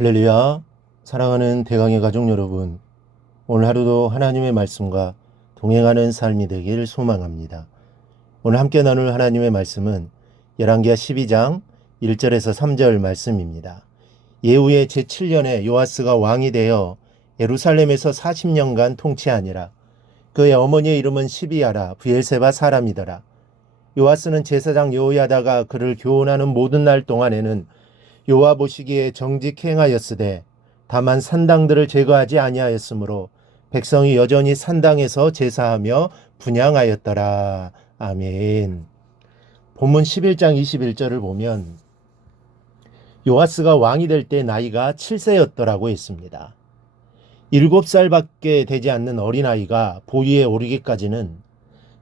할렐루야. 사랑하는 대강의 가족 여러분, 오늘 하루도 하나님의 말씀과 동행하는 삶이 되길 소망합니다. 오늘 함께 나눌 하나님의 말씀은 열왕기하 12장 1절에서 3절 말씀입니다. 예후의 제7년에 요아스가 왕이 되어 예루살렘에서 40년간 통치하니라. 그의 어머니의 이름은 시비야라 브엘세바 사람이더라. 요아스는 제사장 여호야다가 그를 교훈하는 모든 날 동안에는 여호와 보시기에 정직 행하였으되 다만 산당들을 제거하지 아니하였으므로 백성이 여전히 산당에서 제사하며 분향하였더라. 아멘. 본문 11장 21절을 보면 요아스가 왕이 될 때 나이가 7세였더라고 했습니다. 7살밖에 되지 않는 어린아이가 보위에 오르기까지는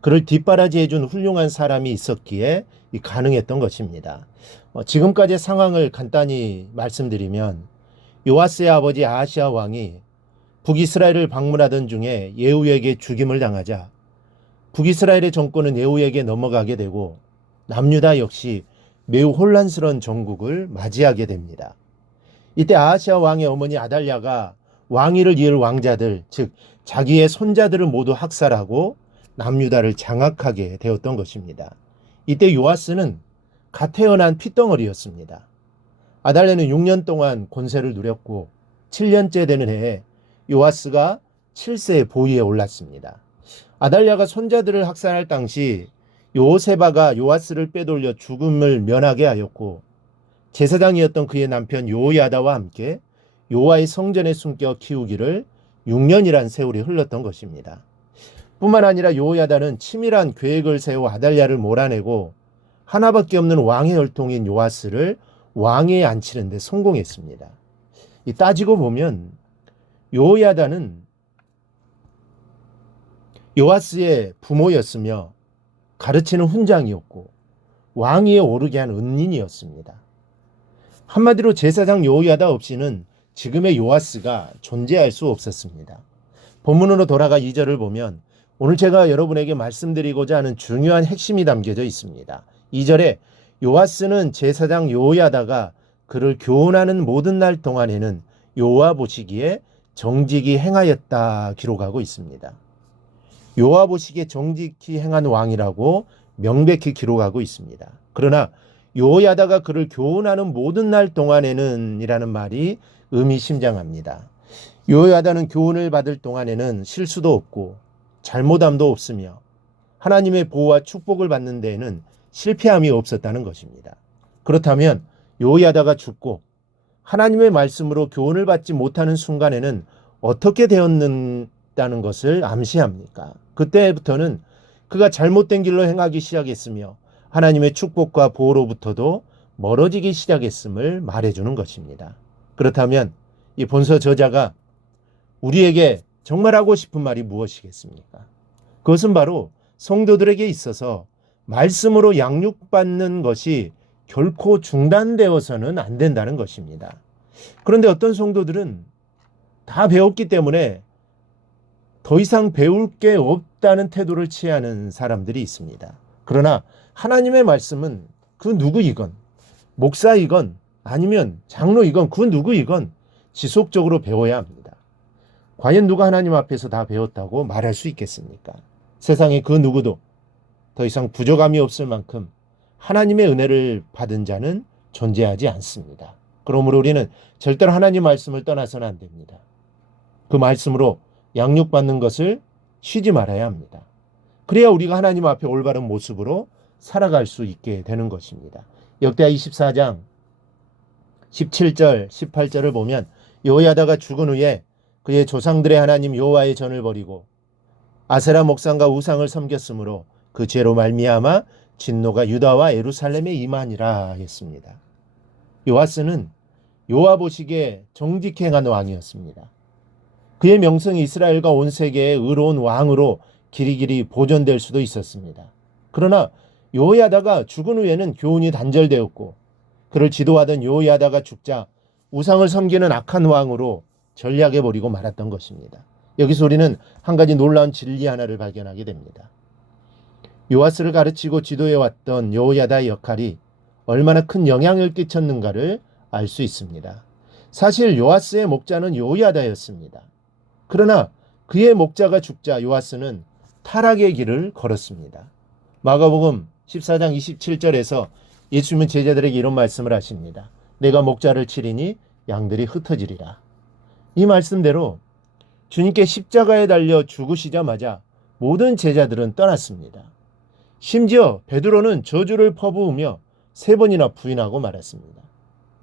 그를 뒷바라지해준 훌륭한 사람이 있었기에 가능했던 것입니다. 지금까지의 상황을 간단히 말씀드리면 요아스의 아버지 아하시아 왕이 북이스라엘을 방문하던 중에 예후에게 죽임을 당하자 북이스라엘의 정권은 예후에게 넘어가게 되고 남유다 역시 매우 혼란스러운 정국을 맞이하게 됩니다. 이때 아하시아 왕의 어머니 아달랴가 왕위를 이을 왕자들, 즉 자기의 손자들을 모두 학살하고 남유다를 장악하게 되었던 것입니다. 이때 요아스는 갓 태어난 핏덩어리였습니다. 아달랴는 6년 동안 권세를 누렸고 7년째 되는 해에 요아스가 7세의 보위에 올랐습니다. 아달랴가 손자들을 학살할 당시 요세바가 요아스를 빼돌려 죽음을 면하게 하였고 제사장이었던 그의 남편 요야다와 함께 요아의 성전에 숨겨 키우기를 6년이란 세월이 흘렀던 것입니다. 뿐만 아니라 요야다는 치밀한 계획을 세워 아달랴를 몰아내고 하나밖에 없는 왕의 혈통인 요아스를 왕위에 앉히는 데 성공했습니다. 따지고 보면 요야다는 요아스의 부모였으며 가르치는 훈장이었고 왕위에 오르게 한 은인이었습니다. 한마디로 제사장 요야다 없이는 지금의 요아스가 존재할 수 없었습니다. 본문으로 돌아가 2절을 보면 오늘 제가 여러분에게 말씀드리고자 하는 중요한 핵심이 담겨져 있습니다. 2절에 요아스는 제사장 요야다가 그를 교훈하는 모든 날 동안에는 여호와 보시기에 정직히 행하였다 기록하고 있습니다. 여호와 보시기에 정직히 행한 왕이라고 명백히 기록하고 있습니다. 그러나 요야다가 그를 교훈하는 모든 날 동안에는 이라는 말이 의미심장합니다. 요야다는 교훈을 받을 동안에는 실수도 없고 잘못함도 없으며 하나님의 보호와 축복을 받는 데에는 실패함이 없었다는 것입니다. 그렇다면 요야다가 죽고 하나님의 말씀으로 교훈을 받지 못하는 순간에는 어떻게 되었다는 것을 암시합니까? 그때부터는 그가 잘못된 길로 행하기 시작했으며 하나님의 축복과 보호로부터도 멀어지기 시작했음을 말해주는 것입니다. 그렇다면 이 본서 저자가 우리에게 정말 하고 싶은 말이 무엇이겠습니까? 그것은 바로 성도들에게 있어서 말씀으로 양육받는 것이 결코 중단되어서는 안 된다는 것입니다. 그런데 어떤 성도들은 다 배웠기 때문에 더 이상 배울 게 없다는 태도를 취하는 사람들이 있습니다. 그러나 하나님의 말씀은 그 누구이건 목사이건 아니면 장로이건 그 누구이건 지속적으로 배워야 합니다. 과연 누가 하나님 앞에서 다 배웠다고 말할 수 있겠습니까? 세상에 그 누구도 더 이상 부족함이 없을 만큼 하나님의 은혜를 받은 자는 존재하지 않습니다. 그러므로 우리는 절대로 하나님 말씀을 떠나서는 안 됩니다. 그 말씀으로 양육받는 것을 쉬지 말아야 합니다. 그래야 우리가 하나님 앞에 올바른 모습으로 살아갈 수 있게 되는 것입니다. 역대하 24장 17절 18절을 보면 요야다가 죽은 후에 그의 조상들의 하나님 여호와의 전을 버리고 아세라 목상과 우상을 섬겼으므로 그 죄로 말미암아 진노가 유다와 예루살렘에 임하니라 했습니다. 요아스는 여호와 보시기에 정직히 행한 왕이었습니다. 그의 명성이 이스라엘과 온 세계의 의로운 왕으로 길이길이 보존될 수도 있었습니다. 그러나 요야다가 죽은 후에는 교훈이 단절되었고 그를 지도하던 요야다가 죽자 우상을 섬기는 악한 왕으로 전략해버리고 말았던 것입니다. 여기서 우리는 한 가지 놀라운 진리 하나를 발견하게 됩니다. 요아스를 가르치고 지도해왔던 여호야다의 역할이 얼마나 큰 영향을 끼쳤는가를 알 수 있습니다. 사실 요아스의 목자는 요야다였습니다. 그러나 그의 목자가 죽자 요아스는 타락의 길을 걸었습니다. 마가복음 14장 27절에서 예수님은 제자들에게 이런 말씀을 하십니다. 내가 목자를 치리니 양들이 흩어지리라. 이 말씀대로 주님께 십자가에 달려 죽으시자마자 모든 제자들은 떠났습니다. 심지어 베드로는 저주를 퍼부으며 3번이나 부인하고 말았습니다.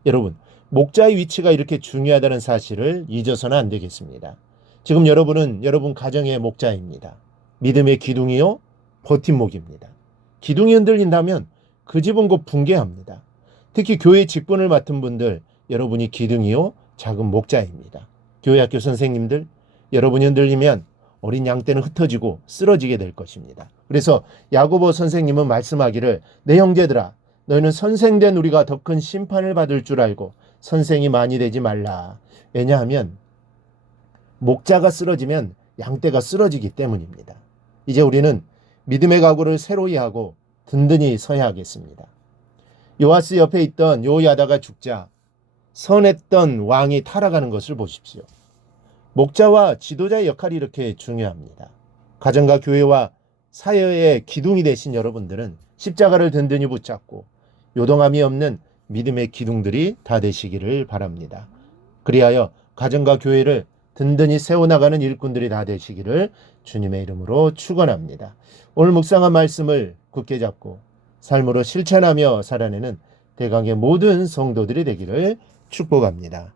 여러분, 목자의 위치가 이렇게 중요하다는 사실을 잊어서는 안 되겠습니다. 지금 여러분은 여러분 가정의 목자입니다. 믿음의 기둥이요, 버팀목입니다. 기둥이 흔들린다면 그 집은 곧 붕괴합니다. 특히 교회 직분을 맡은 분들, 여러분이 기둥이요, 작은 목자입니다. 교회 학교 선생님들, 여러분이 흔들리면 어린 양떼는 흩어지고 쓰러지게 될 것입니다. 그래서 야고보 선생님은 말씀하기를 내 형제들아 너희는 선생된 우리가 더 큰 심판을 받을 줄 알고 선생이 많이 되지 말라. 왜냐하면 목자가 쓰러지면 양떼가 쓰러지기 때문입니다. 이제 우리는 믿음의 각오를 새로이 하고 든든히 서야 하겠습니다. 요아스 옆에 있던 요야다가 죽자 선했던 왕이 타락하는 것을 보십시오. 목자와 지도자의 역할이 이렇게 중요합니다. 가정과 교회와 사회의 기둥이 되신 여러분들은 십자가를 든든히 붙잡고 요동함이 없는 믿음의 기둥들이 다 되시기를 바랍니다. 그리하여 가정과 교회를 든든히 세워나가는 일꾼들이 다 되시기를 주님의 이름으로 축원합니다. 오늘 묵상한 말씀을 굳게 잡고 삶으로 실천하며 살아내는 대강의 모든 성도들이 되기를 축복합니다.